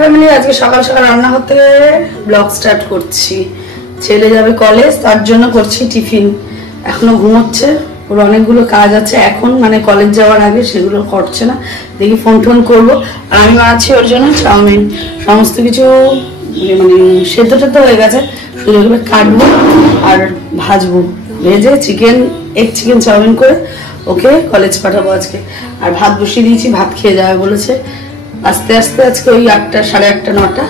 Family, আজকে সকাল সকাল রান্না করতে ব্লগ স্টার্ট করছি। ছেলে যাবে কলেজ, তার জন্য করছি টিফিন। এখনো ঘুমোচ্ছে, ওর অনেকগুলো কাজ আছে এখন, মানে কলেজ যাওয়ার আগে, সেগুলো করছে না। দেখি ফোন টোন করবো। আর আমি বানাচ্ছি ওর জন্য চাউমিন। সমস্ত কিছু মানে সেদ্ধ টেদ্ধ হয়ে গেছে, শুধু এগুলো কাটবো আর ভাজবো। ভেজে এগ চিকেন চাউমিন করে ওকে কলেজ পাঠাবো আজকে। আর ভাত বসিয়ে দিয়েছি, ভাত খেয়ে যাবে বলেছে। আস্তে আস্তে আজকে ওই 8টা, সাড়ে 8টা, 9টা,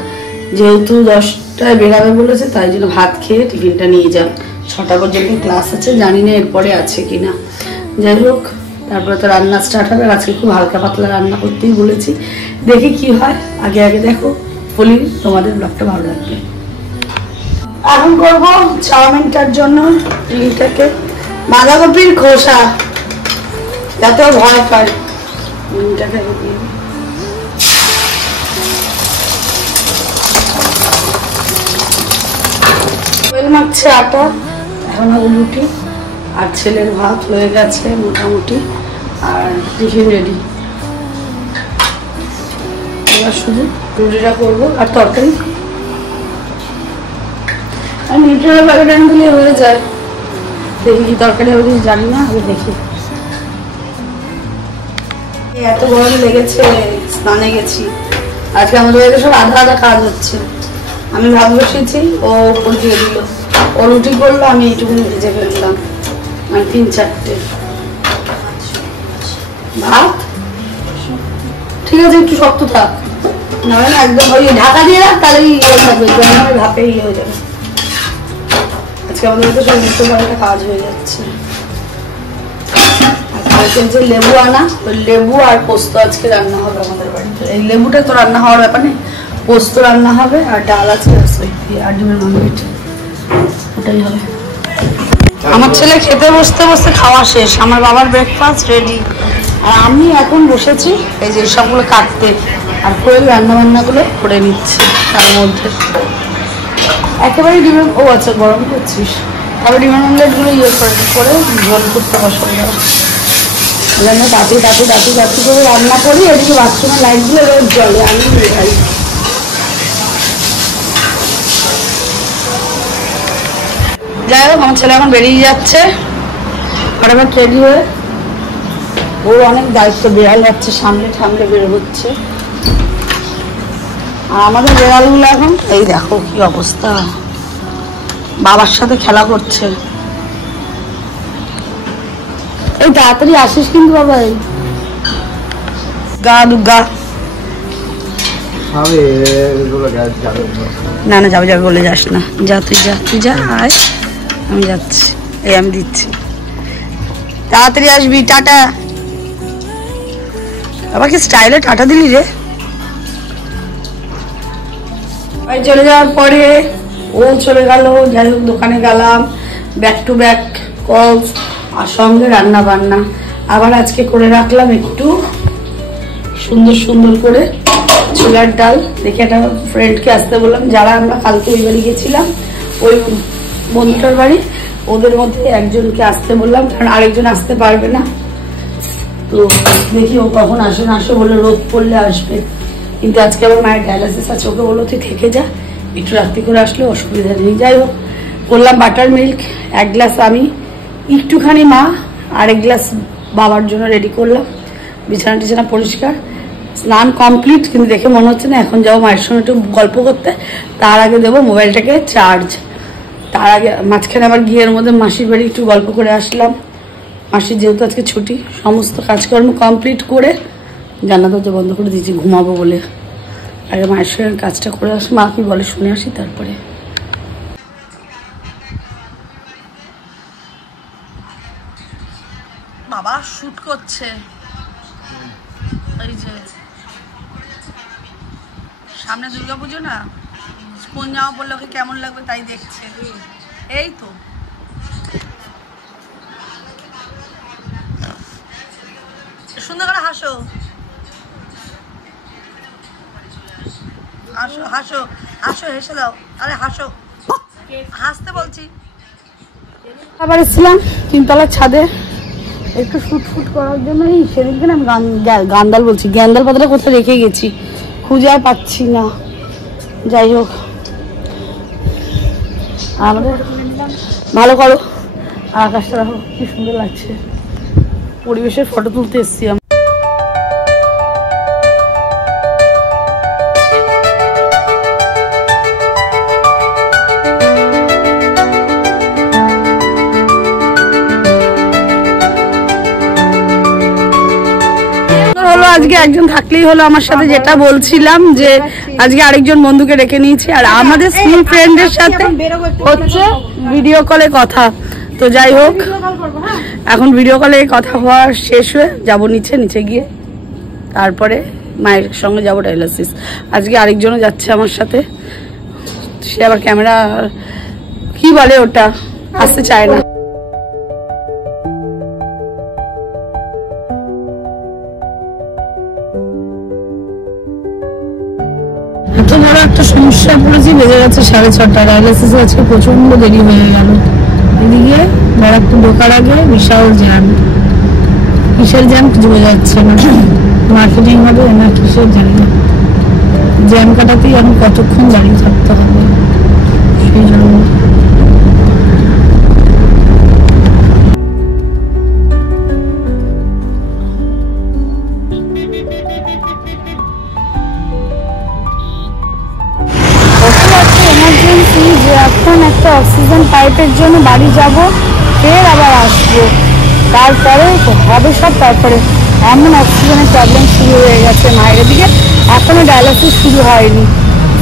যেহেতু 10টায় বেরাবে বলেছে, তাই জন্য ভাত খেয়ে টিফিনটা নিয়ে যান। 6টা পর্যন্ত ক্লাস আছে, জানি না এরপরে আছে কিনা। যাই হোক, তারপরে তো রান্না স্টার্ট হবে। আজকে খুব হালকা পাতলা রান্না করতেই বলেছি, দেখি কি হয়। আগে আগে দেখো, বলি তোমাদের ব্লগটা ভালো লাগবে। এখন করবো চাউমিনটার জন্য ডিমটাকে, বাঁধাকপির খোসা যাতে ভয় পায়, ডিমটাকে দিয়ে মাখছে আটা। এখন হবে রুটি, আর ছেলের ভাত হয়ে গেছে মোটামুটি, আর টিফিন রেডি। এবার শুধু রুটিটা করবো আর তরকারি। আর নিউট্রেলের প্যাকেট এনে দিলে হয়ে যায়। দেখি কি তরকারি হবে কিছু জানি না, আগে দেখি। এত গরম লেগেছে, স্নানে গেছি আজকে। আমাদের বাড়িতে সব আধা আধা কাজ হচ্ছে। আমি ভাত বসিয়েছি, ও উপর দিয়ে দিল। ও রুটি করলো, আমি এইটুকুনি ভেজে ফেললাম, মানে 3-4টে ভাত। ঠিক আছে, একটু শক্ত থাক, না একদম ওই ঢাকা দিয়ে রাখ, তাহলে ইয়ে থাকবে, ভাপে ইয়ে হয়ে যাবে। আজকে আমাদের তো সব নিত্য একটা কাজ হয়ে যাচ্ছে। যে লেবু আনা, ওই লেবু আর পোস্ত আজকে রান্না হবে আমাদের বাড়িতে। এই লেবুটা তো রান্না হওয়ার ব্যাপার নেই, পোস্ত রান্না হবে, আর ডাল আছে আর ডিমের মাংস, ওটাই হবে। আমার ছেলে খেতে বসতে বসতে খাওয়া শেষ, আমার বাবার ব্রেকফাস্ট রেডি, আর আমি এখন বসেছি এই যে সবগুলো কাটতে, আর কোয়েল রান্না বান্নাগুলো করে নিচ্ছি। তার মধ্যে একেবারে ডিমের, ও আচ্ছা গরম করছিস, তারপরে ডিমের অমলেটগুলো ইয়ে করে ঝোল করতে বসাবো। দাঁতি করে রান্না করি। এদিকে বাথরুমের লাইটগুলো রোজ জ্বলে, আমি খাই। যাই হোক, আমার ছেলে এখন বেরিয়ে যাচ্ছে ফটাফট রেডি হয়ে। ওর অনেক দায়িত্ব, বেড়াল যাচ্ছে সামনে ঠামলে বের হচ্ছে। আর আমাদের বেড়ালগুলো এখন এই দেখো কি অবস্থা, বাবার সাথে খেলা করছে। এই তাড়াতাড়ি আসিস কিন্তু বাবা, এই গা দুগা না না, যাবে বলে যাস না, যা তুই যা, আয় আমি যাচ্ছি। এই আমি দিচ্ছি, তাড়াতাড়ি আসবি। টাটা। আবার কি স্টাইলে টাটা দিলি রে। চলে যাওয়ার পরে ও চলে গেল। যাই হোক, দোকানে গেলাম, ব্যাক টু ব্যাক কলস, আর সঙ্গে রান্না বান্না। আবার আজকে করে রাখলাম একটু সুন্দর করে ছোলার ডাল। দেখে একটা ফ্রেন্ডকে আসতে বললাম, যারা আমরা কালকে ওই বাড়ি গেছিলাম, ওই বন্ধুটার বাড়ি, ওদের মধ্যে একজনকে আসতে বললাম, কারণ আরেকজন আসতে পারবে না। তো দেখি ও কখন আসে না আসে, বলে রোদ পড়লে আসবে। কিন্তু আজকে আবার মায়ের ডায়ালিসিস আছে, ওকে বললো তুই থেকে যা, একটু রাত্রি করে আসলে অসুবিধা নেই। যাই হোক, করলাম বাটার মিল্ক 1 গ্লাস, আমি একটুখানি মা, আর 1 গ্লাস বাবার জন্য রেডি করলাম। বিছানা টিছানা পরিষ্কার, স্নান কমপ্লিট, কিন্তু দেখে মনে হচ্ছে না এখন যাবো মায়ের সঙ্গে একটু গল্প করতে। তার আগে দেবো মোবাইলটাকে চার্জ। তার আগে মাঝখানে আবার গিয়ে এর মধ্যে মাসির বাড়ি একটু গল্প করে আসলাম। মাসির যেহেতু আজকে ছুটি, সমস্ত কাজকর্ম কমপ্লিট করে জানলা দরজা বন্ধ করে দিয়েছি, ঘুমাবো বলে। আগে মায়ের সঙ্গে কাজটা করে আসি, মা কি বলে শুনে আসি, তারপরে। বাবা শুট করছে, এই যে সামনে দুর্গাপুজো না, কোন জামা পরলে ওকে কেমন লাগবে তাই দেখছে। এই তো সুন্দর করে হাসো, হেসে দাও। আরে হাসো, হাসতে বলছি। আবার এসেছিলাম 3তলার ছাদে একটু শুট করার জন্য। সেদিনকে আমি গান্দাল বলছি, গ্যান্দাল পাতাটা কোথায় রেখে গেছি, খুঁজে আর পাচ্ছি না। যাই হোক, আমাদের ভালো করো। আকাশটা দেখো কি সুন্দর লাগছে, পরিবেশের ফটো তুলতে এসছি আমি। আজকে একজন থাকলেই হলো আমার সাথে, যেটা বলছিলাম যে আজকে আরেকজন বন্ধুকে ডেকে নিয়েছি, আর আমাদের স্কুল ফ্রেন্ডের সাথে হচ্ছে ভিডিও কলে কথা। তো যাই হোক, এখন ভিডিও কলে কথা হওয়া শেষ হয়ে যাব নিচে গিয়ে তারপরে মায়ের সঙ্গে যাবো ডায়ালিসিস। আজকে আরেকজনও যাচ্ছে আমার সাথে, সে আবার ক্যামেরা কি বলে ওটা আসতে চায় না। এত বড় একটা সমস্যায় পড়েছি, বেজে গেছে 6:30। ডায়ালিসিস আজকে প্রচন্ড দেরি হয়ে গেল। এদিকে ব্যারাকপুর ঢোকার আগে বিশাল জ্যাম, কিসের জ্যাম কিছু বোঝা যাচ্ছে না, মার্কেটিং হবে না কিসের জানি না। জ্যাম কাটাতেই এখন কতক্ষণ দাঁড়িয়ে থাকতে হবে, সেই জন্য। যে এখন একটা অক্সিজেন পাইপের জন্য বাড়ি যাব, ফের আবার আসবো, তারপরে হবে সব। তারপরে এমন অক্সিজেনের প্রবলেম শুরু হয়ে গেছে মায়ের দিকে, এখনো ডায়ালিসিস শুরু হয়নি,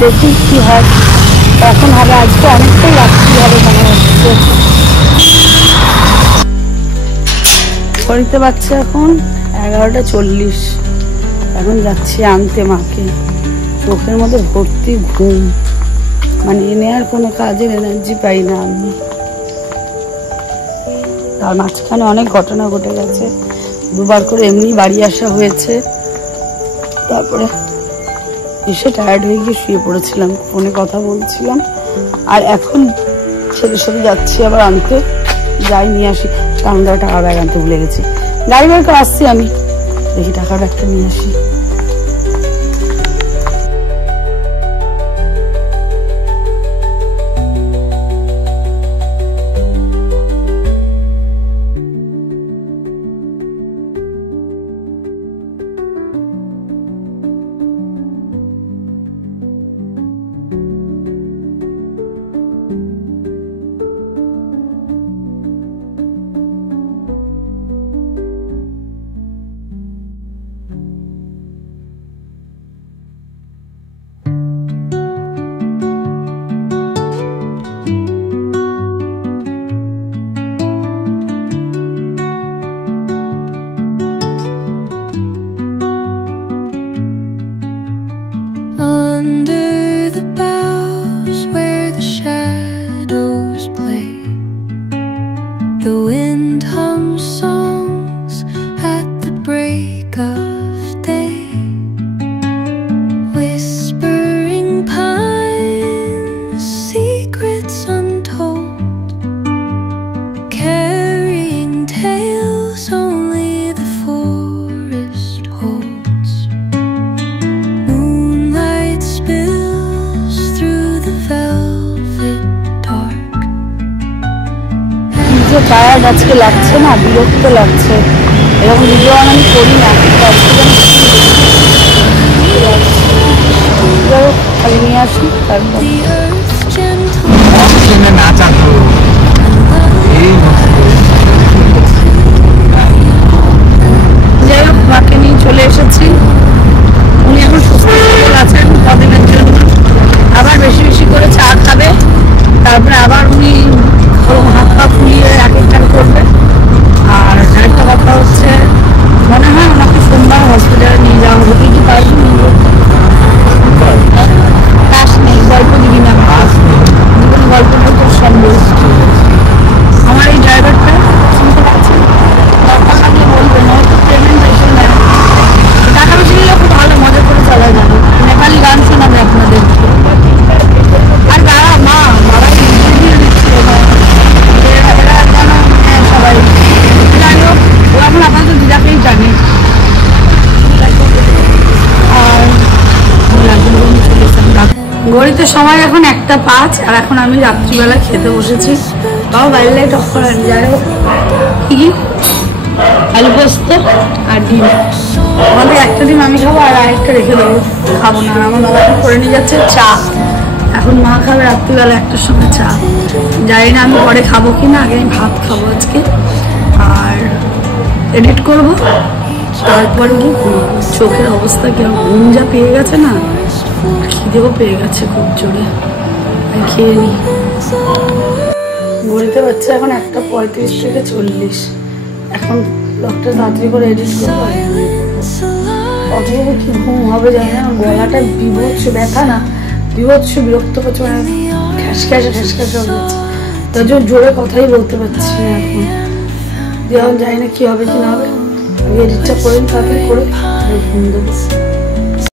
দেখি কি হয়। এখন হবে, আজকে অনেকটাই রাত্রি হবে মনে হচ্ছে। করতে পারছে এখন 11:40। এখন যাচ্ছি আনতে মাকে, চোখের মধ্যে ভর্তি ঘুম, মানে এনে আর কোনো কাজের এনার্জি পাই না আমি। তার মাঝখানে অনেক ঘটনা ঘটে গেছে, দুবার করে এমনি বাড়ি আসা হয়েছে, তারপরে এসে টায়ার্ড হয়ে গিয়ে শুয়ে পড়েছিলাম, ফোনে কথা বলছিলাম। আর এখন ছেলের সাথে যাচ্ছি আবার আনতে, যাই নিয়ে আসি। কারণ টাকা ব্যাগ আনতে ভুলে গেছি, গাড়ি বের করে আসছি আমি, দেখি টাকা ব্যাগটা নিয়ে আসি। টায়ার্ড আজকে লাগছে না, বিরক্ত লাগছে। এরকম ভিডিও আমি করি না, খালি নিয়ে আসি তারপর। যাই হোক, মাকে নিয়ে চলে এসেছি। উনি এখন সুস্থ আছেন কদিনের জন্য, আবার বেশি বেশি করে চা খাবে, তারপরে আবার উনি হাত পা ফুলিয়ে এক একটা করবে। আর আরেকটা কথা হচ্ছে, মনে হয় ওনাকে সোমবার হসপিটালে নিয়ে যাওয়া হবে। তুই কি পারবি? কাশ নেই, গল্প দিবি না, জীবনে গল্প বলতে সম্ভব। আমার এই ড্রাইভারটা শুনতে পাচ্ছি, দরকার লাগলে বলবেন, হয়তো পেমেন্ট এসে নেয়, টাকা বেশি নিলে খুব ভালো মজা করে চালা যাবে। ঘড়িতে সময় এখন 1:05 আর এখন আমি রাত্রিবেলা খেতে বসেছি। বাবা বাইরে লাইট অফ করে আনি। যাই হোক, কি আলু পোস্ত আর ডিম, আমাদের একটা ডিম আমি খাবো আর আরেকটা রেখে দেবো, খাবো না। আর আমার বাবা করে নিয়ে যাচ্ছে চা, এখন মা খাবে রাত্রিবেলা 1টার সময় চা। জানি না আমি পরে খাবো কিনা, আগে আমি ভাত খাবো আজকে আর এডিট করবো, তারপরে কি চোখের অবস্থা কেমন, ঘুম যা পেয়ে গেছে না, খিদেও পেয়ে গেছে খুব জোরে, খেয়ে নি। ঘড়িতে বাচ্চা এখন 1:35 থেকে 40। এখন ডক্টর তাড়াতাড়ি করে এডিট করবো, অথবা কি ঘুম হবে জানি না। গলাটা বিভৎস ব্যথা না, বিভৎস বিরক্ত করছে, মানে খ্যাসখ্যাসে খ্যাসখ্যাসে হয়ে যাচ্ছে, তার জন্য জোরে কথাই বলতে পারছি না এখন। যেমন জানি না কি হবে কি না হবে, এডিটটা করে তাড়াতাড়ি করে ঘুম দেবো।